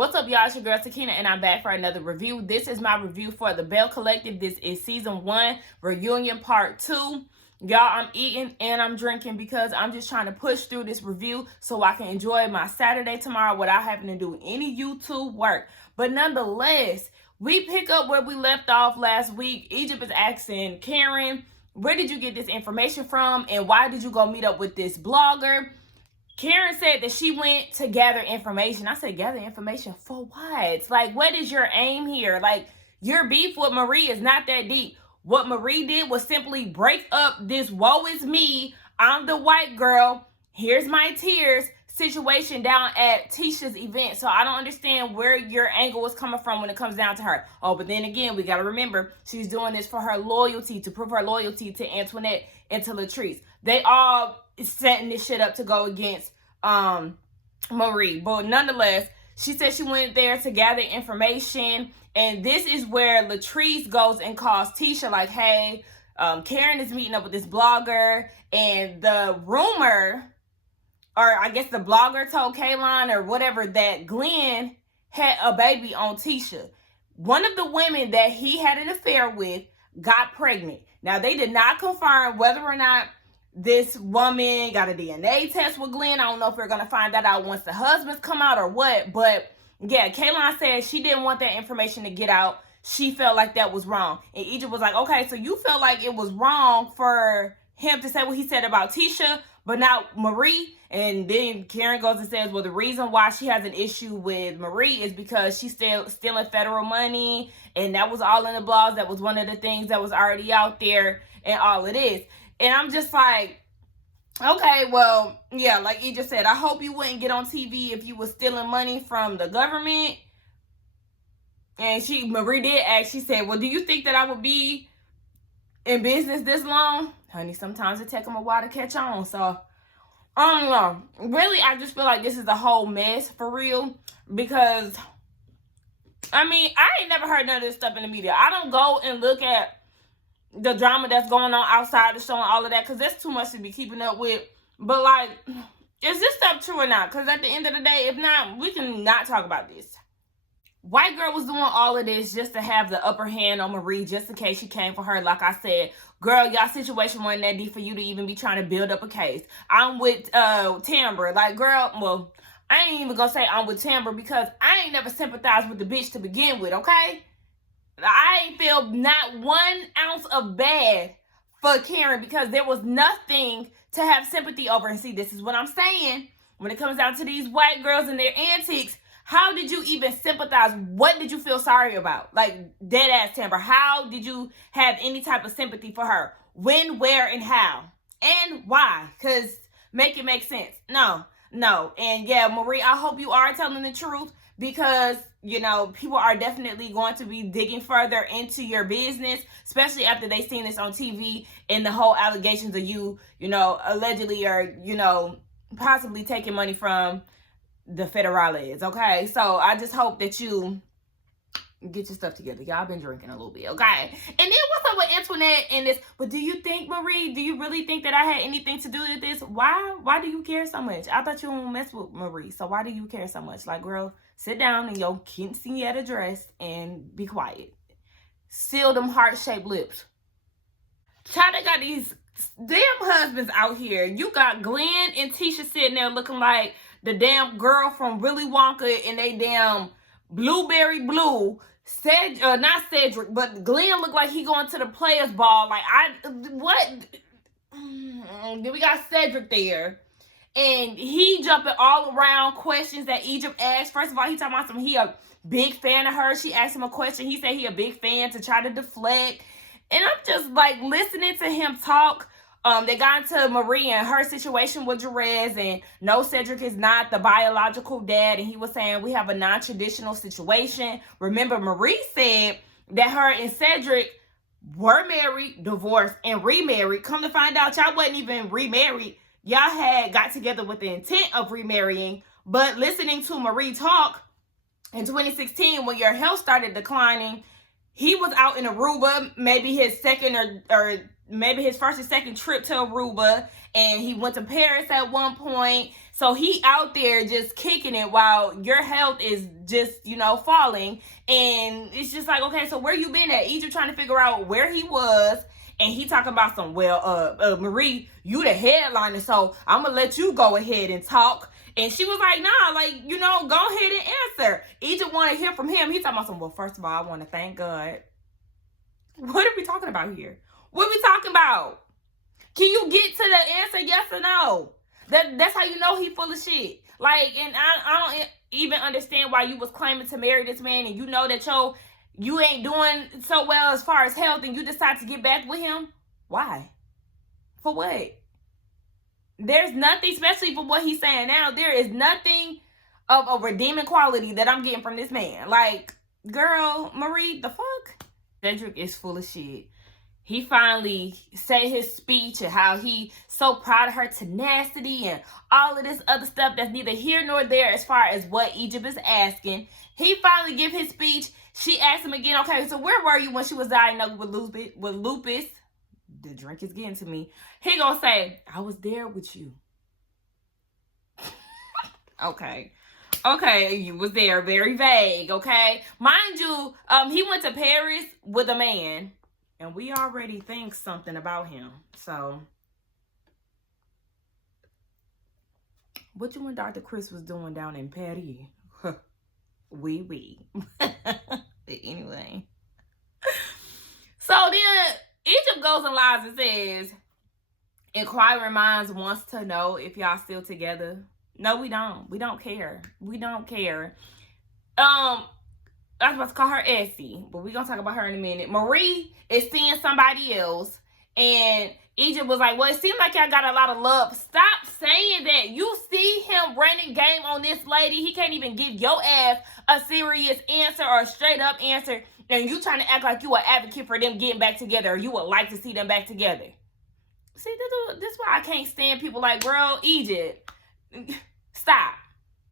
What's up, y'all? It's your girl Sakina, and I'm back for another review. This is my review for the Belle Collective. This is season 1, reunion part 2. Y'all, I'm eating and I'm drinking because I'm just trying to push through this review so I can enjoy my Saturday tomorrow without having to do any YouTube work. But nonetheless, we pick up where we left off last week. Egypt is asking Karen, where did you get this information from, and why did you go meet up with this blogger? Karen said that she went to gather information. I said, gather information for what? Like, what is your aim here? Like, your beef with Marie is not that deep. What Marie did was simply break up this woe is me, I'm the white girl, here's my tears situation down at Tisha's event. So I don't understand where your angle is coming from when it comes down to her. Oh, but then again, we got to remember, she's doing this for her loyalty, to prove her loyalty to Antoinette and to Latrice. They all setting this shit up to go against Marie. But nonetheless, she said she went there to gather information. And this is where Latrice goes and calls Tisha like, hey, Karen is meeting up with this blogger. And the rumor, or I guess the blogger told Kaylon or whatever, that Glenn had a baby on Tisha. One of the women that he had an affair with got pregnant. Now, they did not confirm whether or not this woman got a DNA test with Glenn. I don't know if we're going to find that out once the husbands come out or what. But yeah, Kaylon said she didn't want that information to get out. She felt like that was wrong. And Egypt was like, okay, so you felt like it was wrong for him to say what he said about Tisha, but not Marie. And then Karen goes and says, well, the reason why she has an issue with Marie is because she's still stealing federal money. And that was all in the blogs. That was one of the things that was already out there and all it is. And I'm just like, okay, well, yeah, like Egypt said, I hope you wouldn't get on TV if you were stealing money from the government. And Marie did ask, she said, well, do you think that I would be in business this long? Honey, sometimes it takes them a while to catch on. So, I don't know. Really, I just feel like this is a whole mess for real. Because, I mean, I ain't never heard none of this stuff in the media. I don't go and look at the drama that's going on outside the show and all of that, because that's too much to be keeping up with. But, like, is this stuff true or not? Because at the end of the day, if not, we can not talk about this. White girl was doing all of this just to have the upper hand on Marie, just in case she came for her. Like I said, girl, y'all situation wasn't that deep for you to even be trying to build up a case. I'm with Tambra. Like, girl, well, I ain't even gonna say I'm with Tambra because I ain't never sympathized with the bitch to begin with, okay? I ain't feel not 1 ounce of bad for Karen because there was nothing to have sympathy over. And see, this is what I'm saying. When it comes down to these white girls and their antics, how did you even sympathize? What did you feel sorry about? Like, dead ass Tambra, how did you have any type of sympathy for her? When, where, and how? And why? Because make it make sense. No. And yeah, Marie, I hope you are telling the truth because, you know, people are definitely going to be digging further into your business, especially after they seen this on TV and the whole allegations of you, you know, allegedly or, you know, possibly taking money from the federales, okay? So I just hope that you get your stuff together. Y'all been drinking a little bit, okay? And then what's up with Antoinette and this? But do you think, Marie, do you really think that I had anything to do with this? Why do you care so much? I thought you wouldn't mess with Marie, so why do you care so much? Like, girl, sit down in your quinceañera dress and be quiet. Seal them heart-shaped lips. Child, they got these damn husbands out here. You got Glenn and Tisha sitting there looking like the damn girl from Willy Wonka and they damn Blueberry Blue. Not Cedric, but Glenn looked like he going to the players ball. Like, what? Then we got Cedric there. And he jumping all around questions that Egypt asked. First of all, he talking about he a big fan of her. She asked him a question. He said he a big fan to try to deflect. And I'm just like listening to him talk. They got into Marie and her situation with Jerez, and no, Cedric is not the biological dad, and he was saying we have a non-traditional situation. Remember, Marie said that her and Cedric were married, divorced, and remarried. Come to find out, y'all wasn't even remarried. Y'all had got together with the intent of remarrying, but listening to Marie talk in 2016, when your health started declining, he was out in Aruba, maybe his second or maybe his first or second trip to Aruba, and he went to Paris at one point. So he out there just kicking it while your health is just, falling. And it's just like, okay, so where you been at? Egypt trying to figure out where he was. And he talking about some, Marie, you the headliner, so I'm going to let you go ahead and talk. And she was like, nah, go ahead and answer. Egypt want to hear from him. He talking about some, well, first of all, I want to thank God. What are we talking about here? What are we talking about? Can you get to the answer, yes or no? That's how you know he full of shit. And I don't even understand why you was claiming to marry this man, and you know that you ain't doing so well as far as health, and you decide to get back with him. Why? For what? There's nothing, especially for what he's saying now, there is nothing of a redeeming quality that I'm getting from this man. Girl, Marie, the fuck? Cedric is full of shit. He finally said his speech and how he so proud of her tenacity and all of this other stuff that's neither here nor there as far as what Egypt is asking. He finally give his speech. She asked him again, okay, so where were you when she was diagnosed with lupus? The drink is getting to me. He gonna say, I was there with you. Okay, you was there. Very vague, okay? Mind you, he went to Paris with a man. And we already think something about him. So, what you and Dr. Chris was doing down in Paris? Oui. Anyway. So then, Egypt goes and lies and says, inquiring minds wants to know if y'all still together. No, we don't. We don't care. I was about to call her Essie, but we're going to talk about her in a minute. Marie is seeing somebody else, and Egypt was like, well, it seems like y'all got a lot of love. Stop saying that. You see him running game on this lady. He can't even give your ass a serious answer or a straight-up answer, and you trying to act like you an advocate for them getting back together, or you would like to see them back together. See, this is why I can't stand people like, girl, Egypt, stop.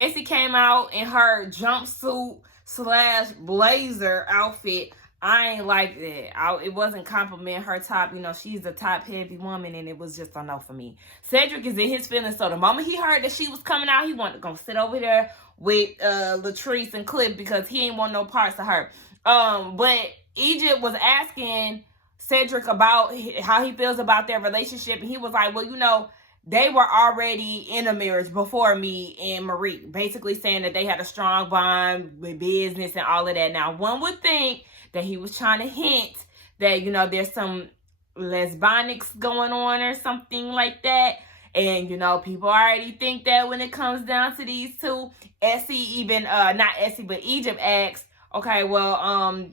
Essie came out in her jumpsuit / blazer outfit. I ain't like that. It wasn't complimenting her top. She's a top heavy woman, and it was just a no for me. Cedric is in his feelings, so the moment he heard that she was coming out, he wanted to go sit over there with Latrice and Cliff because he ain't want no parts of her. But Egypt was asking Cedric about how he feels about their relationship, and he was like, well, they were already in a marriage before me and Marie, basically saying that they had a strong bond with business and all of that. Now, one would think that he was trying to hint that, there's some lesbonics going on or something like that. And, people already think that when it comes down to these two. Essie even, not Essie, but Egypt asks, okay, well,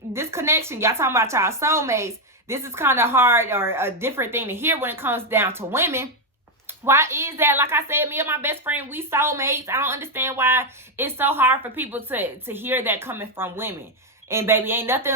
this connection, y'all talking about y'all soulmates. This is kind of hard or a different thing to hear when it comes down to women. Why is that? Like I said, me and my best friend, we soulmates. I don't understand why it's so hard for people to hear that coming from women. And baby, ain't nothing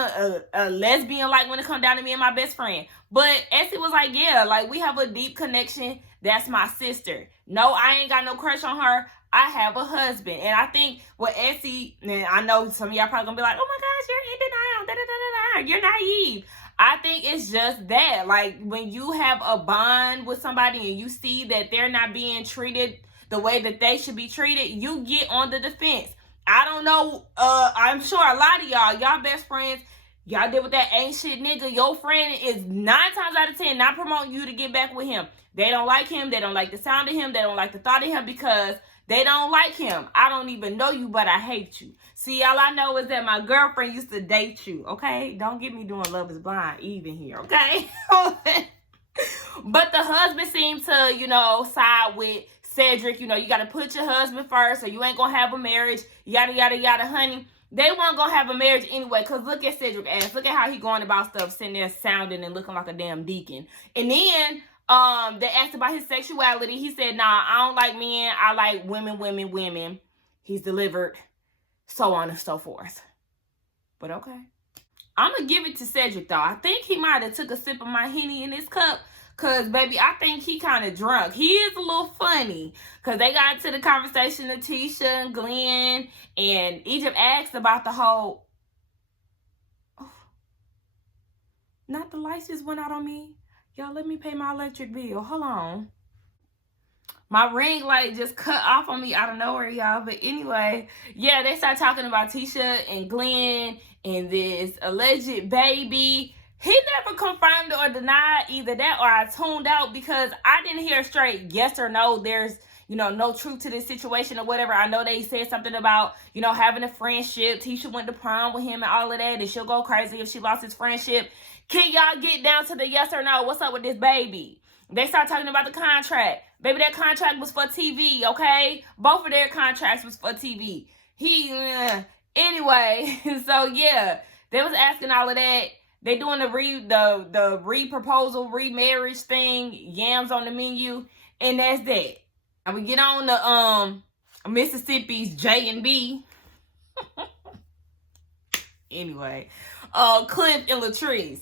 a lesbian like when it come down to me and my best friend. But Essie was like, yeah, we have a deep connection. That's my sister. No, I ain't got no crush on her. I have a husband. And I think what Essie, and I know some of y'all probably gonna be like, oh my gosh, you're in denial. You're naive. I think it's just that, when you have a bond with somebody and you see that they're not being treated the way that they should be treated, you get on the defense. I don't know, I'm sure a lot of y'all best friends, y'all did with that ain't shit nigga. Your friend is 9 times out of 10 not promoting you to get back with him. They don't like him. They don't like the sound of him. They don't like the thought of him because they don't like him. I don't even know you, but I hate you. See, all I know is that my girlfriend used to date you, okay? Don't get me doing Love is Blind even here, okay? But the husband seemed to, side with Cedric. You got to put your husband first or you ain't going to have a marriage, yada, yada, yada, honey. They weren't going to have a marriage anyway because look at Cedric ass. Look at how he going about stuff, sitting there sounding and looking like a damn deacon. And then they asked about his sexuality. He said, nah, I don't like men. I like women. He's delivered, so on and so forth. But okay. I'm going to give it to Cedric, though. I think he might have took a sip of my Henny in his cup. Because, baby, I think he kind of drunk. He is a little funny. Because they got into the conversation, Letitia and Glenn. And Egypt asked about the whole... Oh, not the lights just went out on me. Y'all, let me pay my electric bill. Hold on. My ring light just cut off on me out of nowhere, y'all. But anyway, yeah, they start talking about Tisha and Glenn and this alleged baby. He never confirmed or denied either that, or I tuned out because I didn't hear straight yes or no. There's, no truth to this situation or whatever. I know they said something about, having a friendship. Tisha went to prom with him and all of that, and she'll go crazy if she lost his friendship. Can y'all get down to the yes or no? What's up with this baby? They start talking about the contract. Baby, that contract was for TV, okay? Both of their contracts was for TV. Anyway, so yeah, they was asking all of that. They doing the re-proposal, remarriage thing, yams on the menu, and that's that. And we get on to Mississippi's J&B. Anyway, Cliff and Latrice.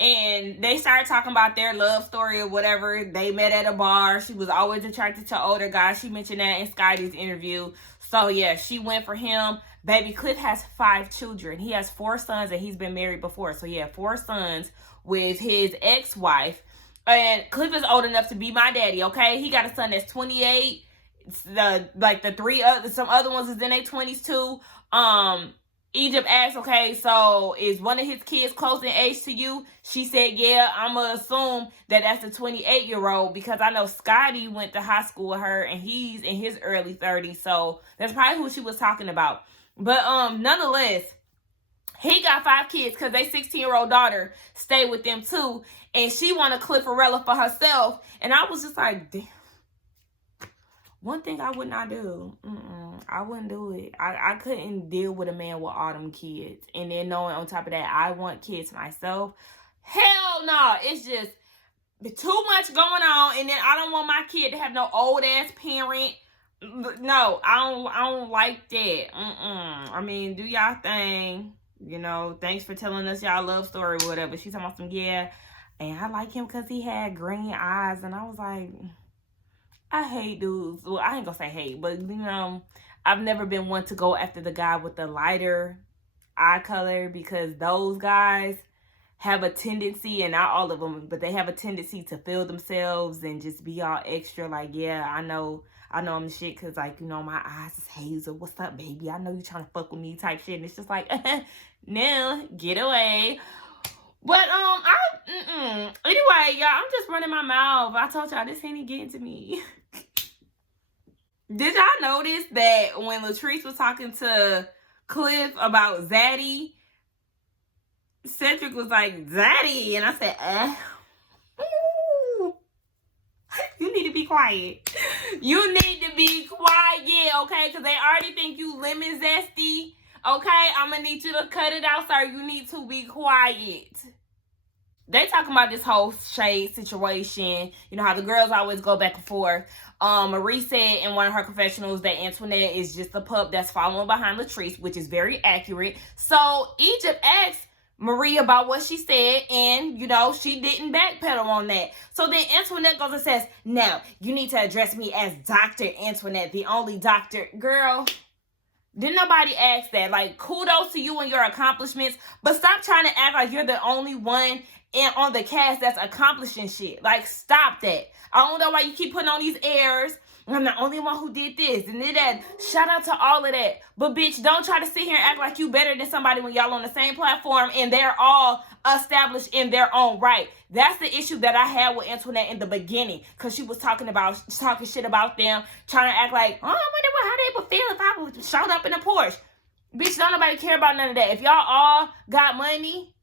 And they started talking about their love story or whatever. They met at a bar. She was always attracted to older guys. She mentioned that in Scotty's interview. So, yeah, she went for him. Baby, Cliff has 5 children. He has 4 sons and he's been married before. So, yeah, 4 sons with his ex-wife. And Cliff is old enough to be my daddy, okay? He got a son that's 28. Some other ones is in their 20s too. Egypt asked, okay, so is one of his kids close in age to you? She said, yeah, I'm going to assume that that's a 28-year-old because I know Scotty went to high school with her and he's in his early 30s. So that's probably who she was talking about. But nonetheless, he got 5 kids because their 16-year-old daughter stayed with them too. And she wanted Cliffarella for herself. And I was just like, damn. One thing I would not do, I wouldn't do it. I couldn't deal with a man with all them kids. And then knowing on top of that, I want kids myself. Hell no. It's just too much going on. And then I don't want my kid to have no old-ass parent. No, I don't like that. I mean, do y'all thing. Thanks for telling us y'all love story or whatever. She's talking about some, yeah. And I like him because he had green eyes. And I was like, I hate dudes. Well, I ain't gonna say hate, but I've never been one to go after the guy with the lighter eye color because those guys have a tendency, and not all of them, but they have a tendency to feel themselves and just be all extra. Like, yeah, I know I'm shit because, like, my eyes is hazel. What's up, baby? I know you trying to fuck with me type shit. And it's just like, no, get away. But, anyway, y'all, I'm just running my mouth. I told y'all this ain't getting to me. Did y'all notice that when Latrice was talking to Cliff about Zaddy, Cedric was like, Zaddy, and I said, you need to be quiet. You need to be quiet, okay? Because they already think you lemon zesty, okay? I'm going to need you to cut it out, sir. You need to be quiet. They talking about this whole shade situation. How the girls always go back and forth. Marie said in one of her confessionals that Antoinette is just a pup that's following behind Latrice, which is very accurate. So Egypt asked Marie about what she said, and, she didn't backpedal on that. So then Antoinette goes and says, now, you need to address me as Dr. Antoinette, the only doctor. Girl, didn't nobody ask that. Like, kudos to you and your accomplishments, but stop trying to act like you're the only one on the cast that's accomplishing shit. Like, stop that. I don't know why you keep putting on these airs. I'm the only one who did this and did that. Shout out to all of that. But, bitch, don't try to sit here and act like you better than somebody when y'all on the same platform and they're all established in their own right. That's the issue that I had with Antoinette in the beginning, because she was talking shit about them, trying to act like, oh, I wonder how they would feel if I would showed up in a Porsche. Bitch, don't nobody care about none of that. If y'all all got money,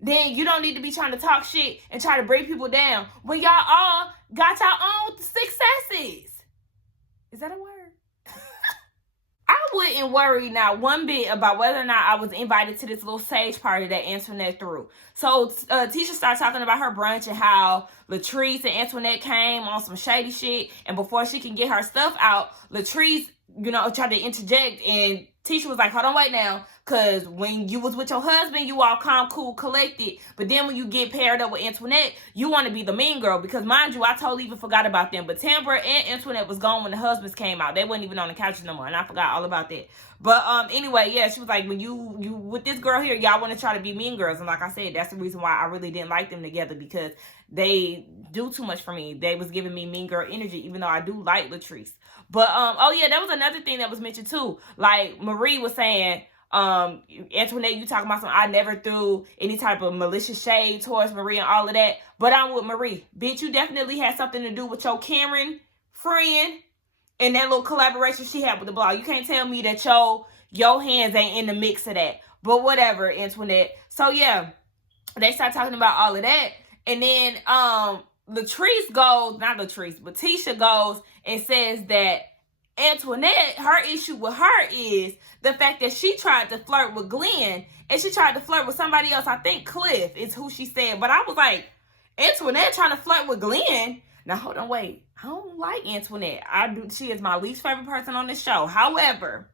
then you don't need to be trying to talk shit and try to break people down when y'all all got your own successes. Is that a word? I wouldn't worry not one bit about whether or not I was invited to this little sage party that Antoinette threw. So Tisha started talking about her brunch and how Latrice and Antoinette came on some shady shit. And before she can get her stuff out, Latrice, tried to interject and Tisha was like, hold on, wait now. Because when you was with your husband, you all calm, cool, collected. But then when you get paired up with Antoinette, you want to be the mean girl. Because mind you, I totally even forgot about them. But Tambra and Antoinette was gone when the husbands came out. They wasn't even on the couch no more. And I forgot all about that. But anyway, yeah, she was like, when you with this girl here, y'all want to try to be mean girls. And like I said, that's the reason why I really didn't like them together. Because they do too much for me. They was giving me mean girl energy, even though I do like Latrice. But oh yeah, that was another thing that was mentioned too. Like Marie was saying, Antoinette, you talking about something, I never threw any type of malicious shade towards Marie and all of that. But I'm with Marie. Bitch, you definitely had something to do with your Cameron friend and that little collaboration she had with the blog. You can't tell me that your hands ain't in the mix of that. But whatever, Antoinette. So yeah, they start talking about all of that. And then Latrice goes, not Latrice, but Tisha goes and says that Antoinette, her issue with her is the fact that she tried to flirt with Glenn and she tried to flirt with somebody else. I think Cliff is who she said. But I was like, Antoinette trying to flirt with Glenn? Now, hold on, wait. I don't like Antoinette. She is my least favorite person on this show. However,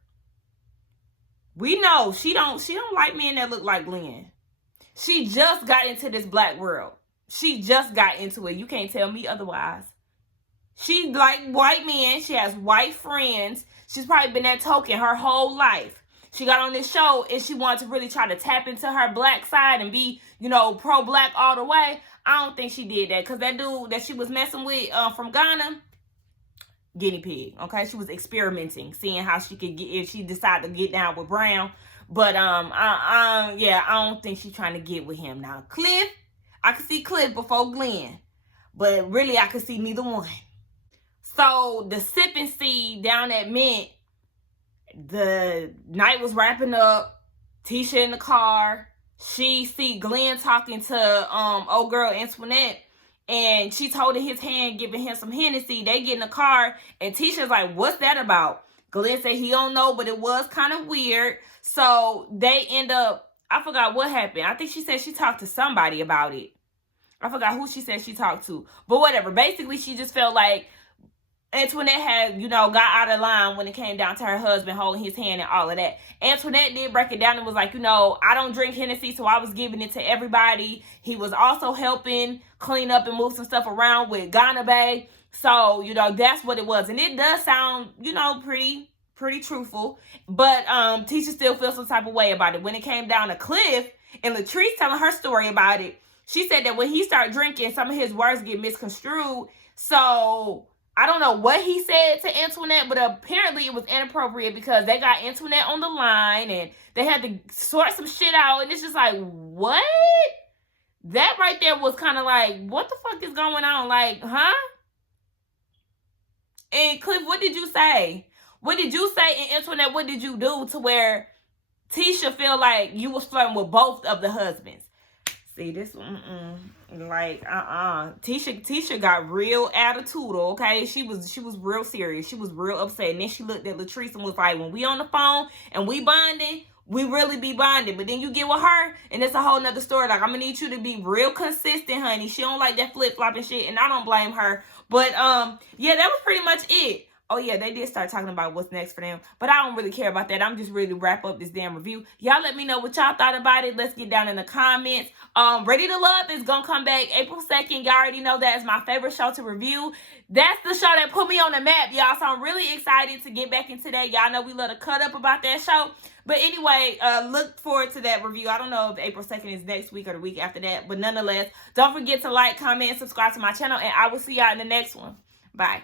we know she don't like men that look like Glenn. She just got into this black world. She just got into it. You can't tell me otherwise. She like white men. She has white friends. She's probably been that token her whole life. She got on this show and she wanted to really try to tap into her black side and be, pro-black all the way. I don't think she did that because that dude that she was messing with from Ghana, guinea pig. Okay, she was experimenting, seeing how she could get if she decided to get down with Brown. But I don't think she's trying to get with him now. Cliff, I could see Cliff before Glenn, but really I could see neither one. So the sipping seed down at Mint, the night was wrapping up. Tisha in the car. She see Glenn talking to old girl Antoinette, and she's holding his hand, giving him some Hennessy. They get in the car, and Tisha's like, "What's that about?" Glenn said he don't know, but it was kind of weird. So they end up, I forgot what happened. I think she said she talked to somebody about it. I forgot who she said she talked to, but whatever. Basically, she just felt like Antoinette had, got out of line when it came down to her husband holding his hand and all of that. Antoinette did break it down and was like, I don't drink Hennessy, so I was giving it to everybody. He was also helping clean up and move some stuff around with Ghana Bay. So, that's what it was. And it does sound, pretty truthful. But Tisha still feels some type of way about it. When it came down to Cliff and Latrice telling her story about it, she said that when he started drinking, some of his words get misconstrued. So I don't know what he said to Antoinette, but apparently it was inappropriate because they got Antoinette on the line and they had to sort some shit out. And it's just like, what? That right there was kind of like, what the fuck is going on? Like, huh? And Cliff, what did you say? What did you say? And Antoinette, what did you do to where Tisha feel like you was flirting with both of the husbands? See, this Tisha got real attitude, okay? She was real serious. She was real upset. And then she looked at Latrice and was like, when we on the phone and we bonding, we really be bonding. But then you get with her and it's a whole nother story. Like, I'm gonna need you to be real consistent, honey. She don't like that flip-flopping shit, and I don't blame her. But yeah, that was pretty much it. Oh, yeah, they did start talking about what's next for them. But I don't really care about that. I'm just ready to wrap up this damn review. Y'all let me know what y'all thought about it. Let's get down in the comments. Ready to Love is going to come back April 2nd. Y'all already know that is my favorite show to review. That's the show that put me on the map, y'all. So I'm really excited to get back into that. Y'all know we love to cut up about that show. But anyway, look forward to that review. I don't know if April 2nd is next week or the week after that. But nonetheless, don't forget to like, comment, and subscribe to my channel. And I will see y'all in the next one. Bye.